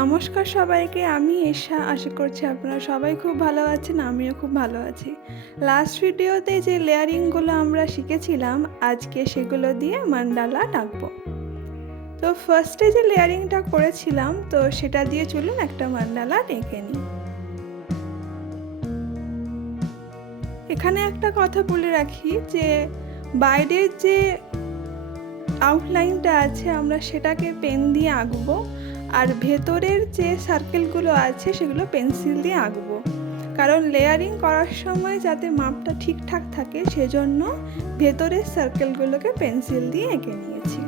নমস্কার সবাইকে, আমি এশা। আশা করছি আপনারা সবাই খুব ভালো আছেন, আমিও খুব ভালো আছি। লাস্ট ভিডিওতে যে লেয়ারিংগুলো আমরা শিখেছিলাম, আজকে সেগুলো দিয়ে মান্ডালা আঁকবো। তো ফার্স্টে যে লেয়ারিংটা করেছিলাম, তো সেটা দিয়ে চলুন একটা মান্ডালা এঁকে নিই। এখানে একটা কথা বলে রাখি যে বাইরের যে আউটলাইনটা আছে আমরা সেটাকে পেন দিয়ে আঁকবো, আর ভেতরের যে সার্কেলগুলো আছে সেগুলো পেন্সিল দিয়ে আঁকবো। কারণ লেয়ারিং করার সময় যাতে মাপটা ঠিকঠাক থাকে সেজন্য ভেতরের সার্কেলগুলোকে পেন্সিল দিয়ে এঁকে নিয়েছি।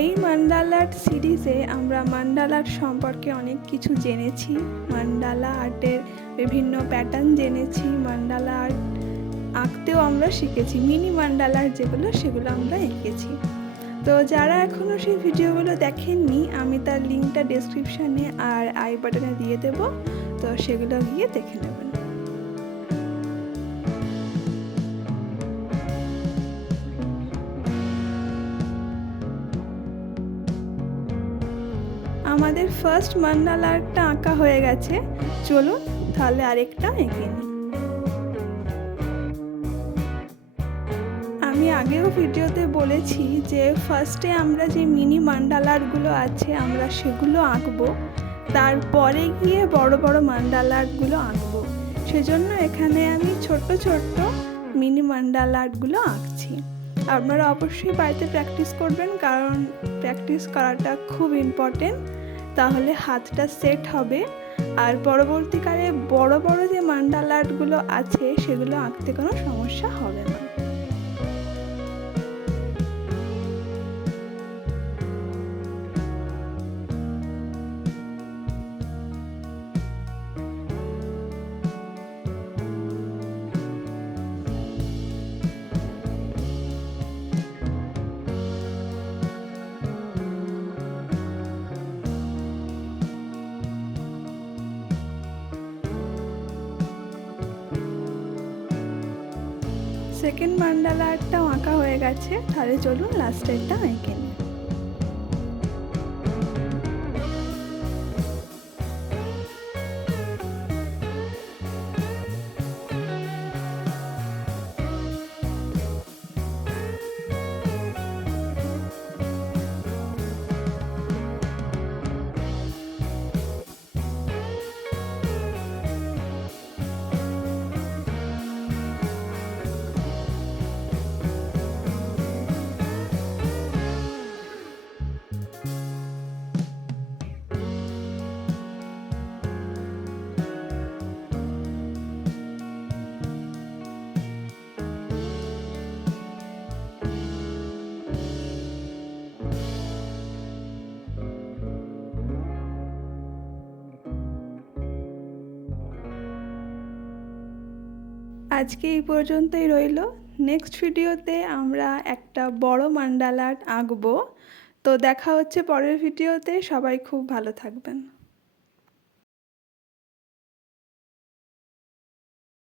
এই মান্ডালা আর্ট সিরিজে আমরা মান্ডালা আর্ট সম্পর্কে অনেক কিছু জেনেছি। মান্ডালা আর্টের বিভিন্ন প্যাটার্ন জেনেছি, মান্ডালা আর্ট আঁকতেও আমরা শিখেছি, মিনি মান্ডালা আর্ট যেগুলো সেগুলো আমরা এঁকেছি। তো যারা এখনও সেই ভিডিওগুলো দেখেননি, আমি তার লিঙ্কটা ডেসক্রিপশানে আর আই বাটনে দিয়ে দেব, তো সেগুলো গিয়ে দেখে নেবেন। আমাদের ফার্স্ট মান্ডালা আর্টটা আঁকা হয়ে গেছে, চলুন তাহলে আরেকটা এঁকে নিই। আমি আগেও ভিডিওতে বলেছি যে ফার্স্টে আমরা যে মিনি মান্ডালা আর্টগুলো আছে আমরা সেগুলো আঁকবো, তারপরে গিয়ে বড় বড় মান্ডালা আর্টগুলো আঁকবো। সেজন্য এখানে আমি ছোট্ট ছোট্ট মিনি মান্ডালা আর্টগুলো আঁকছি। আপনারা অবশ্যই বাড়িতে প্র্যাকটিস করবেন, কারণ প্র্যাকটিস করাটা খুব ইম্পর্টেন্ট, তাহলে হাতটা সেট হবে আর পরবর্তীকালে বড় বড় যে মান্ডালা আর্টগুলো আছে সেগুলো আঁকতে কোনো সমস্যা হবে না। সেকেন্ড মান্ডালা আর্টটাও আঁকা হয়ে গেছে, তাহলে চলুন লাস্টেরটা এঁকে নিই। আজকে এই পর্যন্তই রইল। নেক্সট ভিডিওতে আমরা একটা বড় মান্ডালা আর্ট আঁকবো। তো দেখা হচ্ছে পরের ভিডিওতে। সবাই খুব ভালো থাকবেন।